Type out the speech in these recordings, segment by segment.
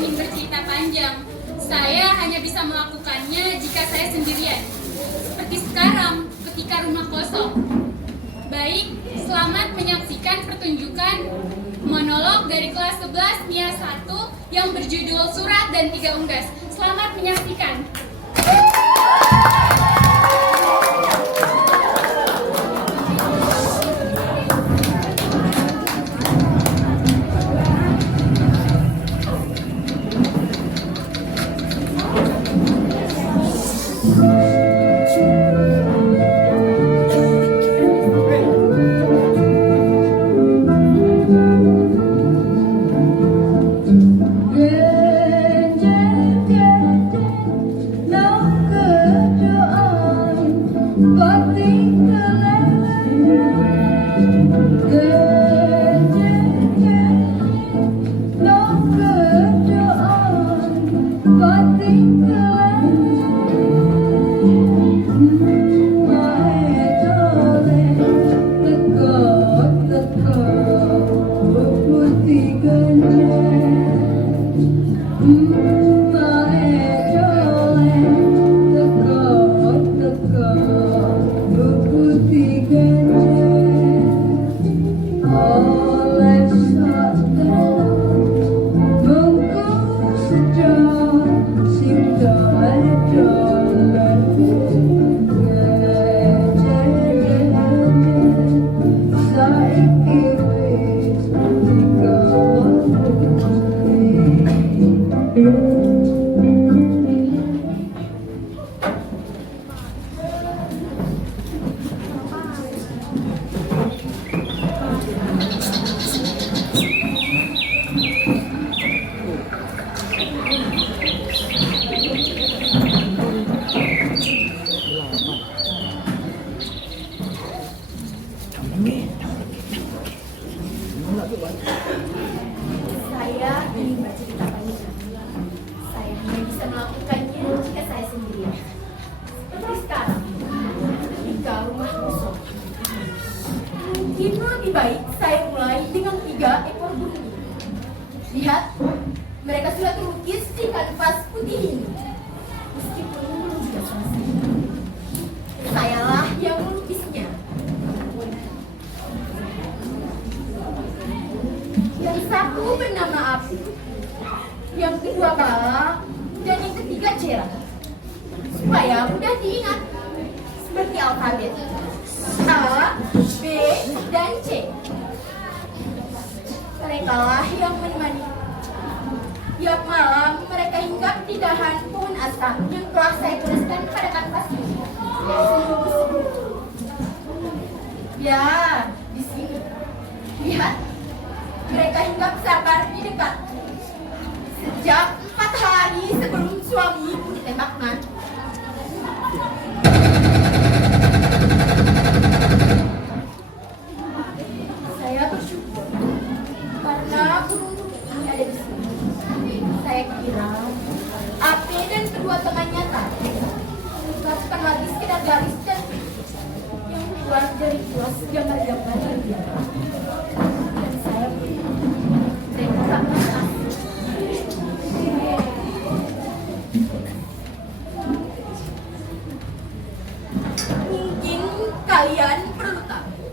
ingin bercerita panjang. Saya hanya bisa melakukannya jika saya sendirian. Seperti sekarang, ketika rumah kosong. Baik, selamat menyaksikan pertunjukan monolog dari kelas 11 NIA 1 yang berjudul Surat dan Tiga Unggas. Selamat menyaksikan. Saya ingin bercerita panjang. Saya hanya bisa melakukannya jika saya sendirian. Seperti sekarang, ketika rumah kosong. Mungkin lebih baik saya mulai dengan 3 ekor burung. Lihat, mereka sudah terlukis di kanvas putih ini. Meskipun belum juga selesai. Sayalah yang melukisnya. Yang satu bernama Api, yang kedua Bala, dan yang ketiga Cera. Supaya mudah diingat, seperti alfabet A, B, dan C. Mereka lah yang menemani. Tiap malam mereka hinggap di dahan pohon asam yang telah saya tuliskan pada kanvas ini. Ya, di sini. Lihat. Mereka hinggap sabar di dekat. Sejak 4 hari sebelum suamiku ditembak mati. Saya bersyukur karena burung-burung ini ada di sini. Saya kira Ape dan kedua temannya tadi bukan lagi sekedar garis dan yang keluar dari puas gambar-gambar dia. Mungkin kalian perlu tahu,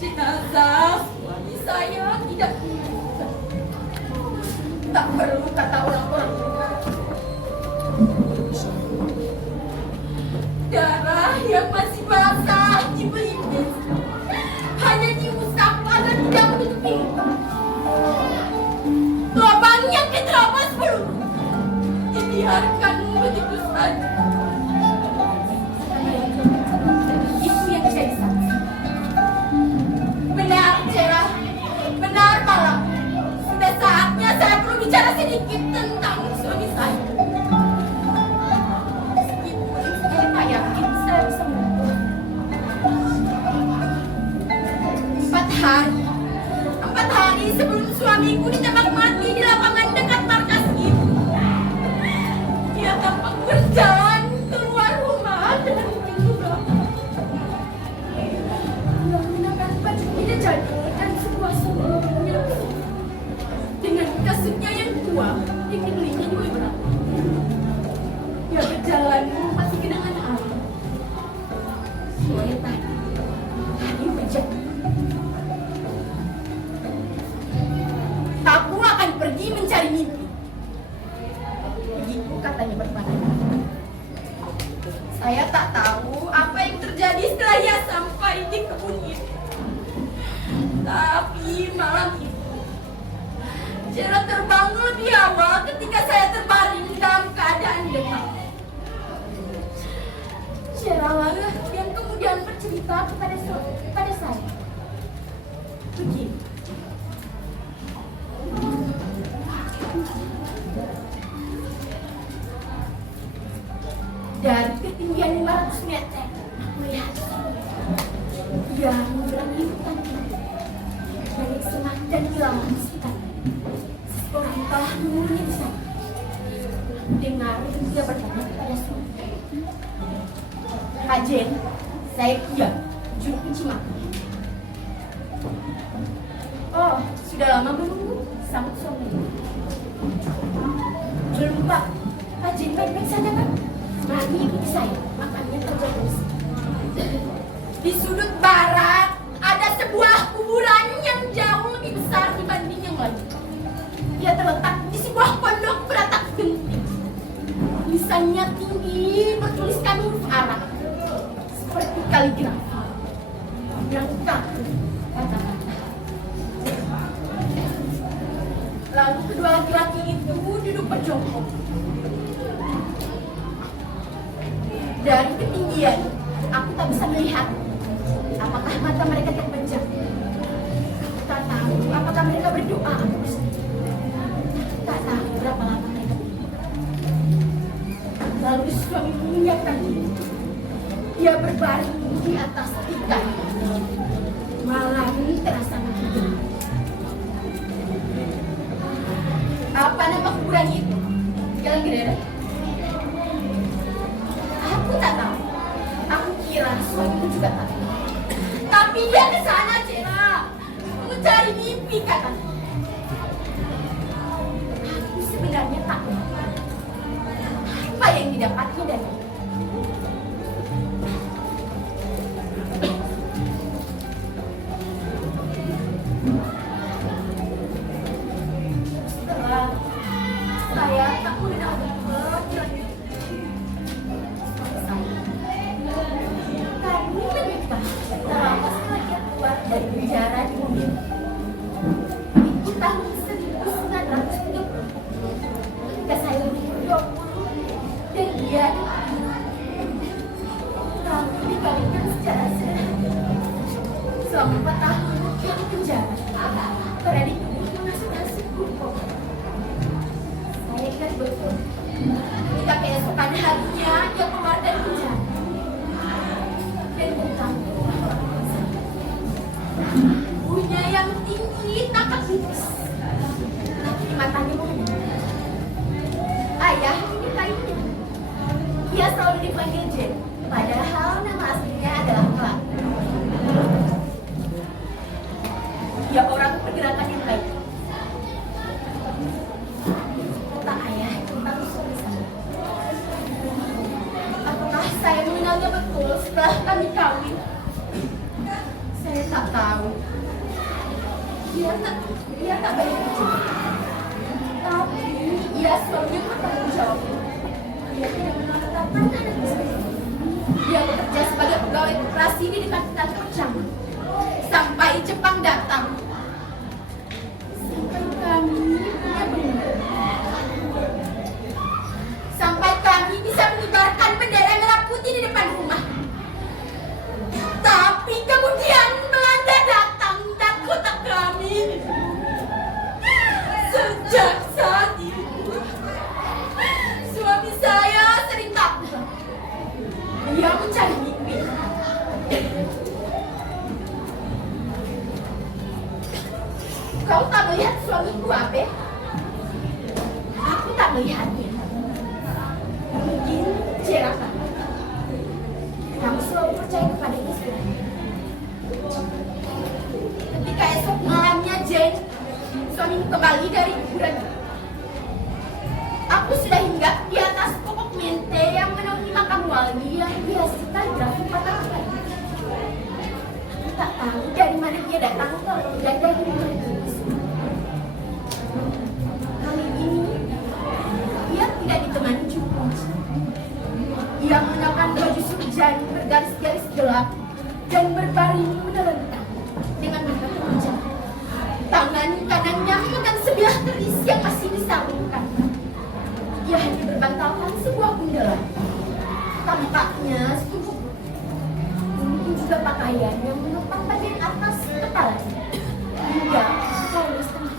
jenazah suami saya tidak ditemukan. Tak perlu kata orang-orang. Darah yang masih basah di pelipis hanya diusap agar tidak menutupi. Lubang yang diterobos peluru dibiarkan begitu saja. Itu yang saya bisa. Benar, Cera. Benar, Bala. Sudah saatnya saya perlu bicara sedikit tentang suami saya. Meskipun saya tak yakin saya bisa menentukan. 4 hari sebelum suamiku ditembak mati di lapangan dekat markas ibu. Dia tampak berjalan keluar rumah dengan pintu belakang. Dia mengenakan baju tidak jadul dan sebuah sarung yang dengan kasutnya yang tua berbaring di kebun itu. Tapi malam itu Gerald terbangun lebih awal ketika saya terbaring dalam keadaan demam. Gerald yang kemudian bercerita kepada saya. Begini. Dari ketinggian 500 meter, melihat dia menyeberangi hutan banyak semak dan ilmu di sekitar. Seorang telah menuruni di sana. Dengar dia bertanya kepada suami. Kak Jen, saya Pia, juru kunci makan. Oh, sudah lama menunggu, sambut suami. Belum Pak, Kak Jen baik-baik saja kan? Mari ikuti saya, makannya terus. Di sudut barat ada sebuah kuburan yang jauh lebih besar dibanding yang lain. Ia terletak di sebuah pondok beratap genting. Tulisannya tinggi bertuliskan huruf Arab seperti kaligrafi yang kaku kata-kata. Lalu kedua laki-laki itu duduk berjongkok. Dari ketinggian, aku tak bisa melihat apakah mata mereka terpejam. Aku tak tahu apakah mereka berdoa atau bersedih. Tak tahu berapa lama mereka berdoa. Lalu suami mengingatkan diri. Dia berbaring di atas tikar. Malam terasa makin gelap. Apa nama kuburan itu? Jalan Gereda? Aku tak tahu. Aku kira suamiku juga tak tahu. Tapi dia ke sana, Cera. Mencari mimpi, katanya. Aku sebenarnya tak tahu. Apa yang didapatnya dari itu? Setelah saya tak mengenal betul kami menikah selama sengaja keluar dari penjara di mobil. Itu tahun 1930 ketika saya umur 20 dan dia kami dikawinkan secara sederhana. Selama 4 tahun dia di penjara karena dituduh mengasuh hasil hukum. Saya ingat betul ketika keesokan harinya dia keluar dari penjara. Tubuhnya yang tinggi takat tipis, tapi di matanya bukan. Ayah menyukainya. Ia selalu dipanggil Jen, padahal nama aslinya adalah Clark. Dia orang pergerakan yang baik. Kata ayah tentang suami saya. Apakah saya mengenalnya betul setelah kami kawin? Saya tak tahu. Dia tak banyak kerja. Tapi ia suami bertanggung jawab. Dia tidak menetapkan anak istri. Dia bekerja sebagai pegawai koperasi di dekat kantor camat. Sampai Jepang datang. Sampai kami punya benda. Sampai kami bisa mengibarkan bendera merah putih di depan rumah. Tapi kemudian Belanda datang dan kota kami. Sejak saat itu, suami saya sering takut. Dia mencari mimpi. Kau tak melihat suamiku, Abe? Aku tak melihatnya. Mungkin Ceraka. Kamu selalu percaya kepada istri. Ketika esok malamnya Jane, suamimu kembali dari kuburan, aku sudah hinggap di atas pokok mente yang menaungi makam wali yang biasa kaligrafi patah kain. Aku tak tahu dari mana dia datang dan dari mana dia. Kali ini dia tidak ditemani juru. Dia mengenakan baju surjan bergaris-garis gelap dan berbaring menelentang dengan mata terpejam. Tangan kanannya memegang sebilah keris yang masih disambungkan. Ia hanya berbantalkan sebuah bundelan. Tampaknya sepupu. Mungkin juga pakaian yang menopang bagian atas kepalanya. Hingga kaulus tengah.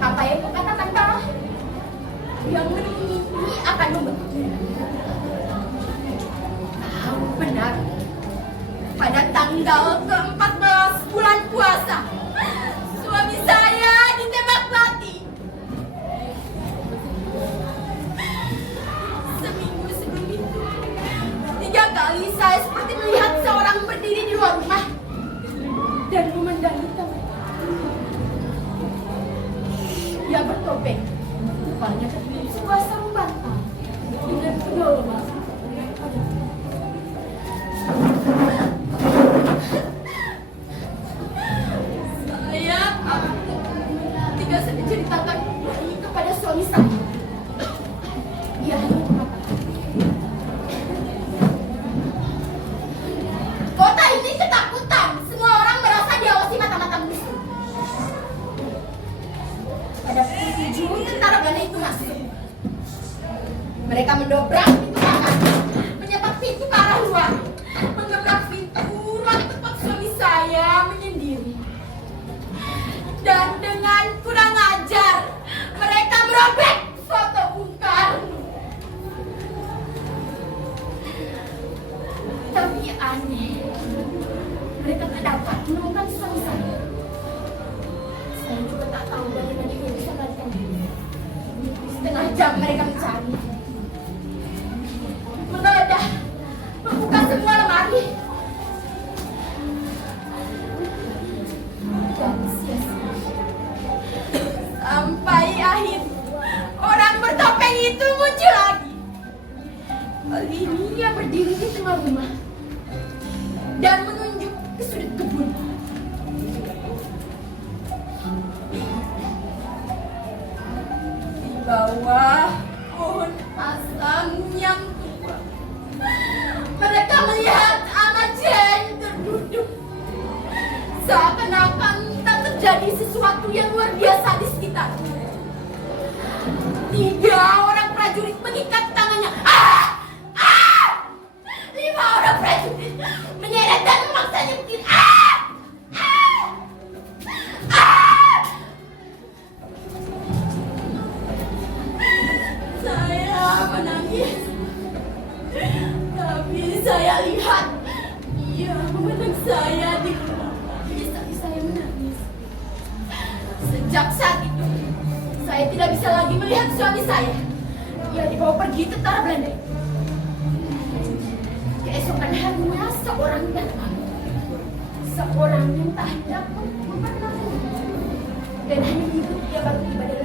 Apa yang kau katakan, Tara? Yang menemui ini akan membentuknya. Tahu benar. Pada tanggal ke-14 bulan puasa, suami saya ditembak mati. Seminggu sebelum itu, 3 kali saya seperti melihat seorang berdiri di luar rumah dan memandangi tamu. Ia bertopeng, kepalanya tertutup sebuah sarung bantal dengan kedua lemah. Saya tidak sedang ceritakan ini kepada suami saya. Ia hanya mengatakan, kota ini ketakutan. Semua orang merasa diawasi mata-mata musuh. Pada pukul 7, tentara Belanda itu masuk. Mereka mendobrak pintu belakang, menyepak pintu ke arah luar, menggebrak pintu ruang tempat suami saya menyendiri. Dan dengan kurang ajar, mereka merobek foto Bung Karno. Tapi aneh, mereka tak dapat menemukan suami saya. Saya juga tak tahu bagaimana dia bisa melarikan diri. Setengah jam mereka mencari, menggeledah, membuka semua lemari. Dan sia-sia. Sampai akhir orang bertopeng itu muncul lagi. Kali ini ia berdiri di tengah rumah dan menunjuk ke sudut kebun. Di bawah pohon asam yang tua, mereka melihat Ahmad Jane terduduk. Seakan-akan tak terjadi sesuatu yang luar biasa di sekitarnya. 3 orang prajurit mengikat tangannya. 5 orang prajurit menyeret dan memaksanya berdiri. Saya menangis. Tapi saya lihat dia memandang saya di rumah. Tapi saya menangis. Sejak saat itu, saya tidak bisa lagi melihat suami saya. Ia dibawa pergi tentara Belanda. Keesokan harinya seorang datang. Seorang yang tak dapat memperkenalkan. Dan hanya menyebut dia baru tiba dari